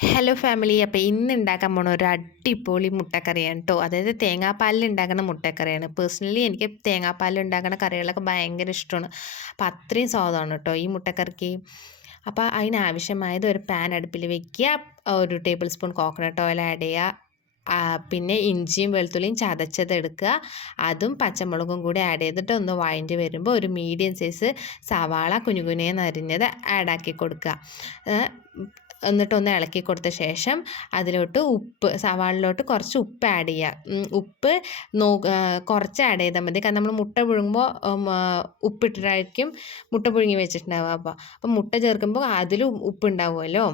Hello family, അപ്പോൾ ഇന്ന് ഉണ്ടാക്കാൻ പോണ ഒരു അടിപൊളി മുട്ടക്കറിയാണ് കേട്ടോ. അതായത് തേങ്ങാപ്പാലിൽ ഉണ്ടാക്കുന്ന മുട്ടക്കറിയാണ്. പേഴ്സണലി എനിക്ക് തേങ്ങാപ്പാലിൽ ഉണ്ടാക്കുന്ന കറികളൊക്കെ ഭയങ്കര ഇഷ്ടമാണ്. അപ്പോൾ അത്രയും സ്വാദാണ് കേട്ടോ ഈ മുട്ടക്കറിക്ക്. അപ്പോൾ അതിനാവശ്യമായത് ഒരു പാൻ അടുപ്പിൽ വെക്കുക, ഒരു table spoon coconut oil add ചെയ്യുക, പിന്നെ ഇഞ്ചിയും വെളുത്തുള്ളിയും ചതച്ചത് എടുക്കുക, അതും പച്ചമുളകും കൂടി ആഡ് ചെയ്തിട്ട് ഒന്ന് വഴണ്ടി വരുമ്പോൾ ഒരു മീഡിയം സൈസ് സവാള കുനുകുനേന്ന് അരിഞ്ഞത് ആഡാക്കി കൊടുക്കുക. എന്നിട്ടൊന്ന് ഇളക്കി കൊടുത്ത ശേഷം അതിലോട്ട് ഉപ്പ്, സവാളിലോട്ട് കുറച്ച് ഉപ്പ് ആഡ് ചെയ്യുക. ഉപ്പ് കുറച്ച് ആഡ് ചെയ്താൽ മതി, കാരണം നമ്മൾ മുട്ട പുഴുങ്ങുമ്പോൾ ഉപ്പിട്ടിട്ടായിരിക്കും മുട്ട പുഴുങ്ങി വെച്ചിട്ടുണ്ടാവുക. അപ്പോൾ മുട്ട ചേർക്കുമ്പോൾ അതിലും ഉപ്പ് ഉണ്ടാവുമല്ലോ.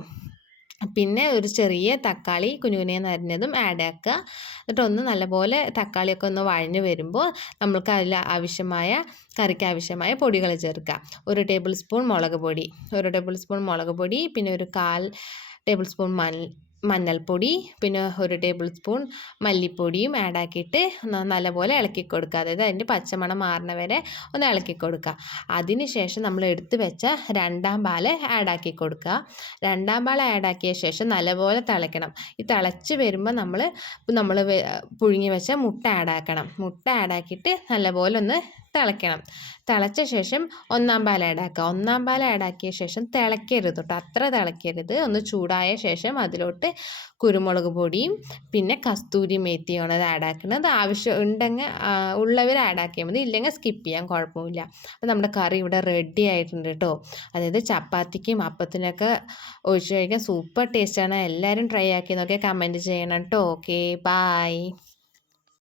പിന്നെ ഒരു ചെറിയ തക്കാളി കുനുകുനേന്ന് അരിഞ്ഞതും ആഡ് ആക്കുക. എന്നിട്ടൊന്ന് നല്ലപോലെ തക്കാളിയൊക്കെ ഒന്ന് വഴഞ്ഞ് വരുമ്പോൾ നമ്മൾക്ക് അതിൽ കറിക്ക് ആവശ്യമായ പൊടികൾ ചേർക്കുക. ഒരു ടേബിൾ സ്പൂൺ മുളക് പൊടി, പിന്നെ ഒരു 1/4 ടേബിൾ സ്പൂൺ മഞ്ഞൾപ്പൊടി, പിന്നെ ഒരു ടേബിൾ സ്പൂൺ മല്ലിപ്പൊടിയും ആഡ് ആക്കിയിട്ട് നല്ലപോലെ ഇളക്കി കൊടുക്കുക. അതായത് അതിൻ്റെ പച്ചമണം മാറുന്ന വരെ ഒന്ന് ഇളക്കി കൊടുക്കുക. അതിന് ശേഷം നമ്മൾ എടുത്ത് വെച്ച രണ്ടാം പാൽ ആഡ് ആക്കി കൊടുക്കുക. രണ്ടാം പാൽ ആഡ് ആക്കിയ ശേഷം നല്ലപോലെ തിളയ്ക്കണം. ഈ തിളച്ച് വരുമ്പോൾ നമ്മൾ പുഴുങ്ങി വെച്ച മുട്ട ആഡ് ആക്കണം. മുട്ട ആഡ് ആക്കിയിട്ട് നല്ലപോലെ ഒന്ന് തിളയ്ക്കണം. തിളച്ച ശേഷം ഒന്നാം പാൽ ആഡ് ആക്കുക. ഒന്നാം പാൽ ആഡ് ആക്കിയ ശേഷം തിളയ്ക്കരുത് കേട്ടോ, അത്ര തിളയ്ക്കരുത്. ഒന്ന് ചൂടായ ശേഷം അതിലോട്ട് കുരുമുളക് പൊടിയും പിന്നെ കസ്തൂരി മേത്തിയാണ് അത് ആഡ് ആക്കുന്നത്. ആവശ്യം ഉണ്ടെങ്കിൽ ഉള്ളവർ ആഡ് ആക്കിയാൽ മതി, ഇല്ലെങ്കിൽ സ്കിപ്പ് ചെയ്യാൻ കുഴപ്പമില്ല. അപ്പോൾ നമ്മുടെ കറി ഇവിടെ റെഡി ആയിട്ടുണ്ട് കേട്ടോ. അതായത് ചപ്പാത്തിക്കും അപ്പത്തിനൊക്കെ ഒഴിച്ച് കഴിക്കാൻ സൂപ്പർ ടേസ്റ്റാണ്. എല്ലാവരും ട്രൈ ആക്കി നോക്കിയാൽ കമൻറ്റ് ചെയ്യണം കേട്ടോ. Okay, bye.